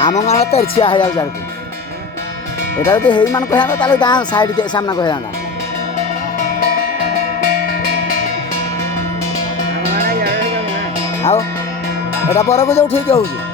आम गाँव तो इर्छिया हो जाए जाके এটা যদি হেই মান কহে তাহলে গাঁ সাইড সামনে কহে না ଆଉ ଏଇଟା ବରକୁ ଯୋଉ ଠିକ ହଉଛି।